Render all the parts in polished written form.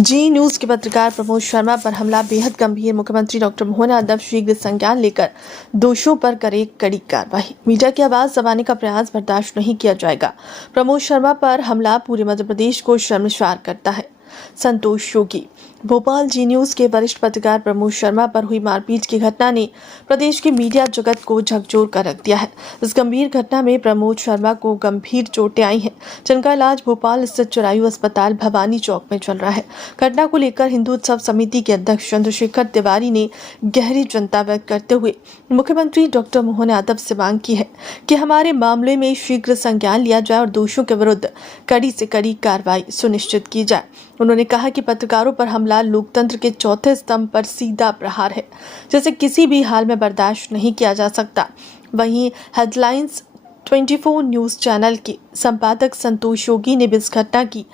जी news के पत्रकार प्रमोद शर्मा पर हमला बेहद गंभीर। मुख्यमंत्री डॉक्टर मोहन यादव शीघ्र संज्ञान लेकर दोषियों पर करे कड़ी कार्रवाई। मीडिया की आवाज दबाने का प्रयास बर्दाश्त नहीं किया जाएगा। प्रमोद शर्मा पर हमला पूरे मध्य प्रदेश को शर्मसार करता है। संतोष योगी। भोपाल जी न्यूज के वरिष्ठ पत्रकार प्रमोद शर्मा पर हुई मारपीट की घटना ने प्रदेश के मीडिया जगत को झकझोर कर रख दिया है। इस गंभीर घटना में प्रमोद शर्मा को गंभीर चोटें आई हैं, जिनका इलाज भोपाल स्थित चिरायु अस्पताल भवानी चौक में चल रहा है। घटना को लेकर हिंदू उत्सव समिति के अध्यक्ष चंद्रशेखर तिवारी ने गहरी चिंता व्यक्त करते हुए मुख्यमंत्री डॉक्टर मोहन यादव से मांग की है कि हमारे मामले में शीघ्र संज्ञान लिया जाए और दोषियों के विरुद्ध कड़ी से कड़ी कार्रवाई सुनिश्चित की जाए। उन्होंने कहा कि पत्रकारों पर हमला लोकतंत्र के चौथे स्तंभ पर सीधा प्रहार है, जिसे किसी भी हाल में बर्दाश्त नहीं किया जा सकता। वहीं हेडलाइंस 24 न्यूज चैनल के संपादक संतोष योगी ने भी इस घटना की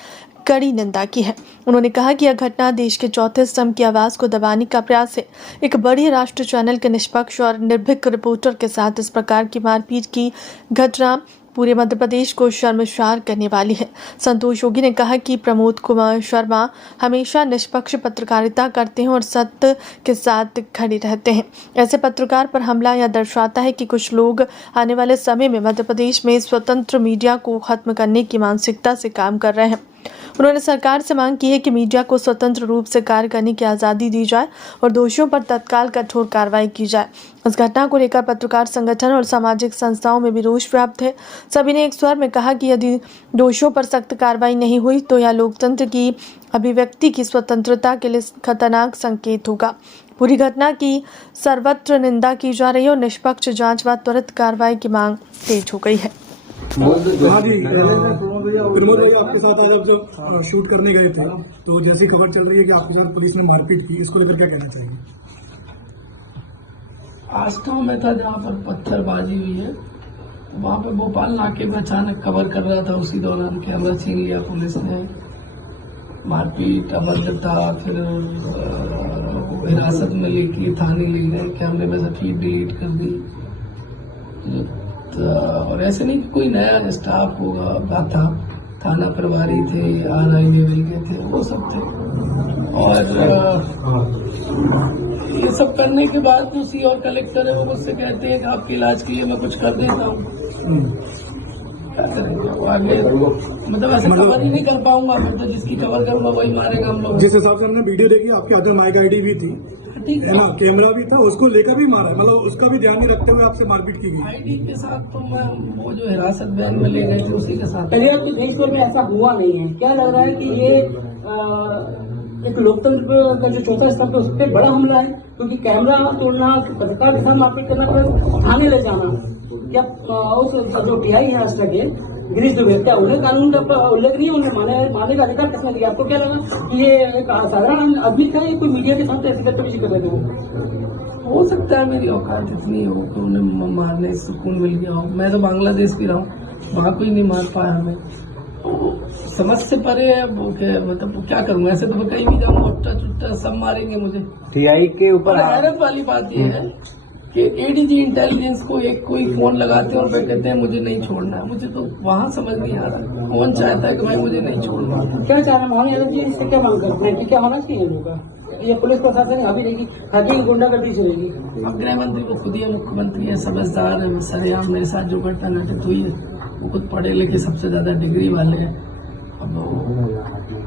कड़ी निंदा की है। उन्होंने कहा कि यह घटना देश के चौथे स्तंभ की आवाज को दबाने का प्रयास है। एक बड़ी राष्ट्र चैनल के निष्पक्ष और निर्भीक रिपोर्टर के साथ इस प्रकार की मारपीट की घटना पूरे मध्य प्रदेश को शर्मसार करने वाली है। संतोष योगी ने कहा कि प्रमोद कुमार शर्मा हमेशा निष्पक्ष पत्रकारिता करते हैं और सत्य के साथ खड़े रहते हैं। ऐसे पत्रकार पर हमला यह दर्शाता है कि कुछ लोग आने वाले समय में मध्य प्रदेश में स्वतंत्र मीडिया को खत्म करने की मानसिकता से काम कर रहे हैं। उन्होंने सरकार से मांग की है कि मीडिया को स्वतंत्र रूप से कार्य करने की आज़ादी दी जाए और दोषियों पर तत्काल कठोर कार्रवाई की जाए। इस घटना को लेकर पत्रकार संगठन और सामाजिक संस्थाओं में भी रोष व्याप्त है। सभी ने एक स्वर में कहा कि यदि दोषियों पर सख्त कार्रवाई नहीं हुई तो यह लोकतंत्र की अभिव्यक्ति की स्वतंत्रता के लिए खतरनाक संकेत होगा। पूरी घटना की सर्वत्र निंदा की जा रही है और निष्पक्ष जांच व त्वरित कार्रवाई की मांग तेज हो गई है। हाँ जी, प्रमोद भैया आपके साथ आज आप जब शूट करने गए थे तो जैसी खबर चल रही है कि आपके साथ पुलिस ने मारपीट की, इसको लेकर क्या कहना चाहिए? आस्था में था जहाँ पर पत्थरबाजी हुई है, वहाँ पे भोपाल नाके में अचानक कवर कर रहा था, उसी दौरान कैमरा छीन लिया पुलिस ने। मारपीट अभद्र था, फिर हिरासत में लेके थाने ले गए, कैमरे में से फीड डिलीट कर दी। और ऐसे नहीं कि कोई नया स्टाफ होगा, बात था थाना प्रभारी थे, RI लेवल के थे, वो सब थे। और ये सब करने के बाद दूसरी और कलेक्टर है, वो मुझसे कहते हैं कि आपके इलाज के लिए मैं कुछ कर देता हूँ। क्या करेंगे आगे, मतलब ऐसे कवर ही नहीं कर पाऊंगा, फिर तो जिसकी कवर करूंगा वही मारेगा हम लोग। जिस हिसाब से हमने वीडियो देखी, आपके हाथ में माइक ID भी थी, है ना, कैमरा भी था, उसको लेकर भी मारा, मतलब उसका भी ध्यान नहीं रखते हुए आपसे मारपीट की गई। ID के साथ तो मैं वो जो हिरासत बैन में ले गए थे उसी के साथ। चलिए, आपके देश में ऐसा हुआ नहीं है, क्या लग रहा है कि ये एक लोकतंत्र का जो चौथा स्तंभ है उस पर बड़ा हमला है? क्योंकि कैमरा तोड़ना, पत्रकार के साथ मारपीट करना, पर थाने ले जाना, क्या उस जो TI है आज तक गिरीश दुबे, क्या उन्हें कानून का उल्लेख नहीं, उन्हें मानने का अधिकार किसने दिया? आपको क्या लगा कि ये एक साधारण आदमी था, ये कोई मीडिया के साथ ऐसी बदतमीजी कर रहे थे? हो सकता है मेरी औकात इतनी हो कि उन्हें मारने से सुकून मिल गया हो। मैं तो बांग्लादेश भी रहा हूँ, वहाँ कोई नहीं मार पाया हमें, समझ से परे है। वो मतलब क्या करूँ, ऐसे तो मैं कहीं भी जाऊँ, उट्टा चुट्टा सब मारेंगे मुझे। TI के ऊपर हैरत वाली बात यह है कि ADG इंटेलिजेंस को एक कोई फोन लगाते हैं और वे कहते हैं मुझे नहीं छोड़ना है। मुझे तो वहाँ समझ नहीं आ रहा कौन चाहता है कि भाई मुझे नहीं छोड़ना। क्या चाह रहे मोहन यादव जी, इससे क्या मांग करते हैं कि क्या होना चाहिए लोगों का? ये पुलिस प्रशासन अभी रहेगी, हकीम गुंडागर्दी चलेगी। अब गृह मंत्री को खुद ही मुख्यमंत्री है, समझदार है, सरेआम मेरे साथ जो घटना घटित हुई है, वो खुद पढ़े लिखे सबसे ज्यादा डिग्री वाले हैं।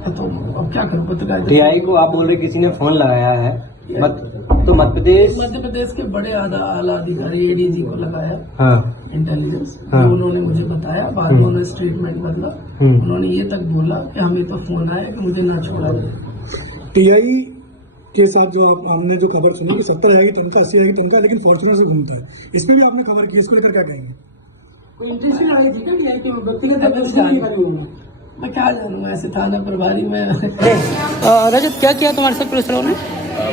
अब क्या करूँ, पत्रकारिता। TI को आप बोल रहे किसी ने फोन लगाया है, तो मध्य प्रदेश के बड़े आला अधिकारी ADG को लगाया। हाँ, इंटेलिजेंस। हाँ, उन्होंने मुझे बताया, बाद में उन्होंने स्टेटमेंट बदला। उन्होंने ये तक बोला कि हमें तो फोन आया कि मुझे ना छोड़ा जाए। TI के साथ जो हमने जो खबर सुनी कि 70,000 की तनख्वाह, 80,000 की तनख्वाह, लेकिन फॉर्चुनर से घूमता है, इस पर भी आपने खबर की, इसको लेकर क्या कहेंगे? कोई इंटरेस्टिंग आई थी क्या व्यक्तिगत? मैं क्या जानूँ, ऐसे थाना प्रभारी में। रजत, क्या किया तुम्हारे साथ पुलिस वालों ने?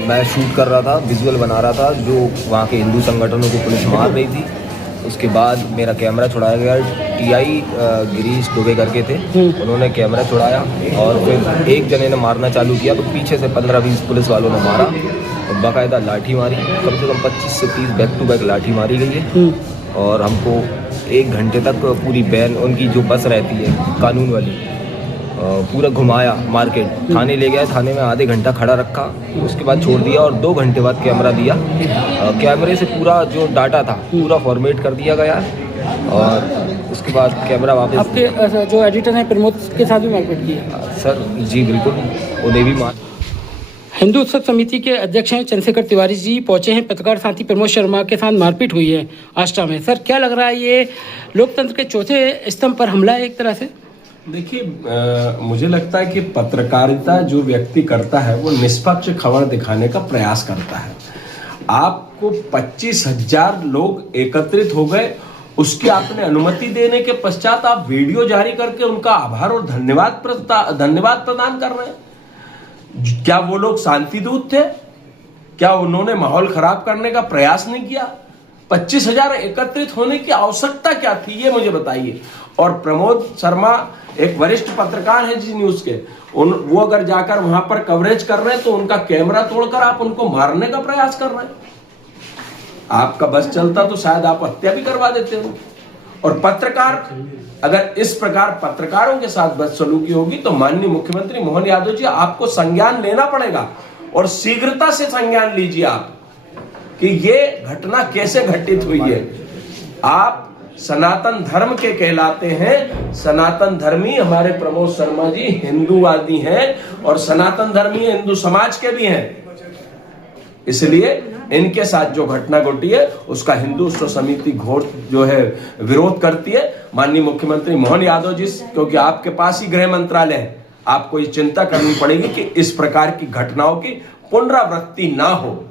मैं शूट कर रहा था, विजुअल बना रहा था, जो वहाँ के हिंदू संगठनों को पुलिस मार रही थी। उसके बाद मेरा कैमरा छुड़ाया गया। TI गिरीश दुबे करके थे, उन्होंने कैमरा छुड़ाया और फिर एक जने ने मारना चालू किया, तो पीछे से 15-20 पुलिस वालों ने मारा और बाकायदा लाठी मारी। कम से कम 25 से 30 बैक टू बैक लाठी मारी गई है और हमको 1 घंटे तक पूरी बैन, उनकी जो बस रहती है कानून वाली, पूरा घुमाया मार्केट, थाने ले गया, थाने में आधे घंटा खड़ा रखा, उसके बाद छोड़ दिया और 2 घंटे बाद कैमरा दिया। कैमरे से पूरा जो डाटा था पूरा फॉर्मेट कर दिया गया और उसके बाद कैमरा वापस। आपके जो एडिटर हैं प्रमोद के साथ भी मारपीट की है? सर जी बिल्कुल, उन्हें भी मार। हिंदू उत्सव समिति के अध्यक्ष हैं चंद्रशेखर तिवारी जी पहुंचे हैं, पत्रकार साथी प्रमोद शर्मा के साथ मारपीट हुई है आष्टा में। सर क्या लग रहा है, ये लोकतंत्र के चौथे स्तंभ पर हमला है एक तरह से? देखिए, मुझे लगता है कि पत्रकारिता जो व्यक्ति करता है वो निष्पक्ष खबर दिखाने का प्रयास करता है। आपको 25,000 लोग एकत्रित हो गए, उसकी आपने अनुमति देने के पश्चात आप वीडियो जारी करके उनका आभार और धन्यवाद प्रदान कर रहे हैं। क्या वो लोग शांति दूत थे? क्या उन्होंने माहौल खराब करने का प्रयास नहीं किया? 25,000 एकत्रित होने की आवश्यकता क्या थी, ये मुझे बताइए। और प्रमोद शर्मा एक वरिष्ठ पत्रकार है जी न्यूज के, वो अगर जाकर वहां पर कवरेज कर रहे हैं तो उनका कैमरा तोड़कर आप उनको मारने का प्रयास कर रहे हैं। आपका बस चलता तो शायद आप हत्या भी करवा देते हो। और पत्रकार, अगर इस प्रकार पत्रकारों के साथ बदसलूकी होगी तो माननीय मुख्यमंत्री मोहन यादव जी आपको संज्ञान लेना पड़ेगा और शीघ्रता से संज्ञान लीजिए आप कि ये घटना कैसे घटित हुई है। आप सनातन धर्म के कहलाते हैं, सनातन धर्मी हमारे प्रमोद शर्मा जी हिंदूवादी हैं और सनातन धर्मी हिंदू समाज के भी हैं, इसलिए इनके साथ जो घटना घटी है उसका हिंदू उत्सव समिति घोर जो है विरोध करती है। माननीय मुख्यमंत्री मोहन यादव जी, क्योंकि आपके पास ही गृह मंत्रालय है, आपको ये चिंता करनी पड़ेगी कि इस प्रकार की घटनाओं की पुनरावृत्ति ना हो।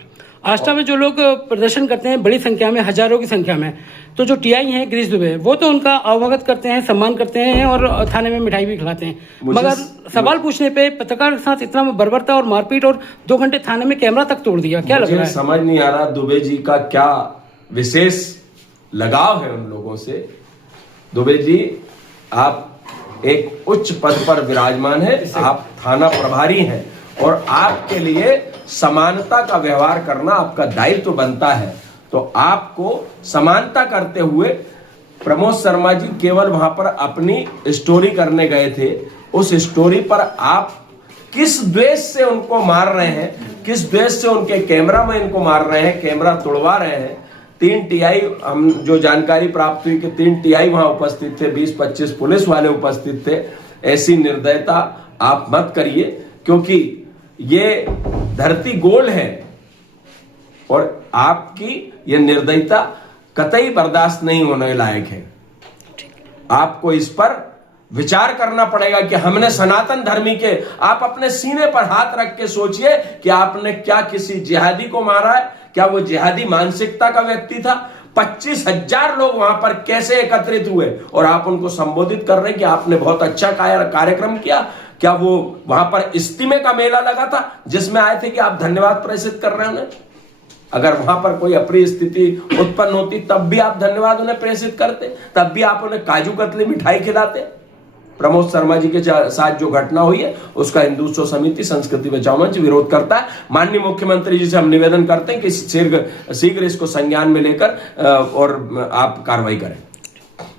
आष्टा में जो लोग प्रदर्शन करते हैं बड़ी संख्या में, हजारों की संख्या में, तो जो टीआई हैं गिरीश दुबे, वो तो उनका अवगत करते हैं, सम्मान करते हैं और थाने में मिठाई भी खिलाते हैं, मगर सवाल पूछने पे पत्रकार के साथ इतना बर्बरता और मारपीट और 2 घंटे थाने में कैमरा तक तोड़ दिया, क्या लग रहा है? समझ नहीं आ रहा दुबे जी का क्या विशेष लगाव है उन लोगों से। दुबे जी, आप एक उच्च पद पर विराजमान है, आप थाना प्रभारी हैं और आपके लिए समानता का व्यवहार करना आपका दायित्व बनता है। तो आपको समानता करते हुए प्रमोद शर्मा जी केवल वहां पर अपनी स्टोरी करने गए थे, उस स्टोरी पर आप किस द्वेष से उनको मार रहे हैं, किस द्वेष से उनके कैमरा में इनको मार रहे हैं, कैमरा तोड़वा रहे हैं। 3 टीआई, हम जो जानकारी प्राप्त हुई कि 3 टीआई वहां उपस्थित थे, 20-25 पुलिस वाले उपस्थित थे। ऐसी निर्दयता आप मत करिए, क्योंकि ये धरती गोल है और आपकी ये निर्दयता कतई बर्दाश्त नहीं होने लायक है। आपको इस पर विचार करना पड़ेगा कि हमने सनातन धर्मी के, आप अपने सीने पर हाथ रख के सोचिए कि आपने क्या किसी जिहादी को मारा है? क्या वो जिहादी मानसिकता का व्यक्ति था? 25,000 लोग वहां पर कैसे एकत्रित हुए और आप उनको संबोधित कर रहे हैं कि आपने बहुत अच्छा कार्यक्रम किया। क्या वो वहां पर इस्तीमे का मेला लगा था जिसमें आए थे कि आप धन्यवाद प्रेषित कर रहे हैं उन्हें? अगर वहां पर कोई अप्रिय स्थिति उत्पन्न होती तब भी आप धन्यवाद उन्हें प्रेषित करते, तब भी आप उन्हें काजू कतली मिठाई खिलाते। प्रमोद शर्मा जी के साथ जो घटना हुई है उसका हिंदू उत्सव समिति संस्कृति बचाओ मंच विरोध करता है। माननीय मुख्यमंत्री जी से हम निवेदन करते हैं कि शीघ्र इसको संज्ञान में लेकर और आप कार्रवाई करें।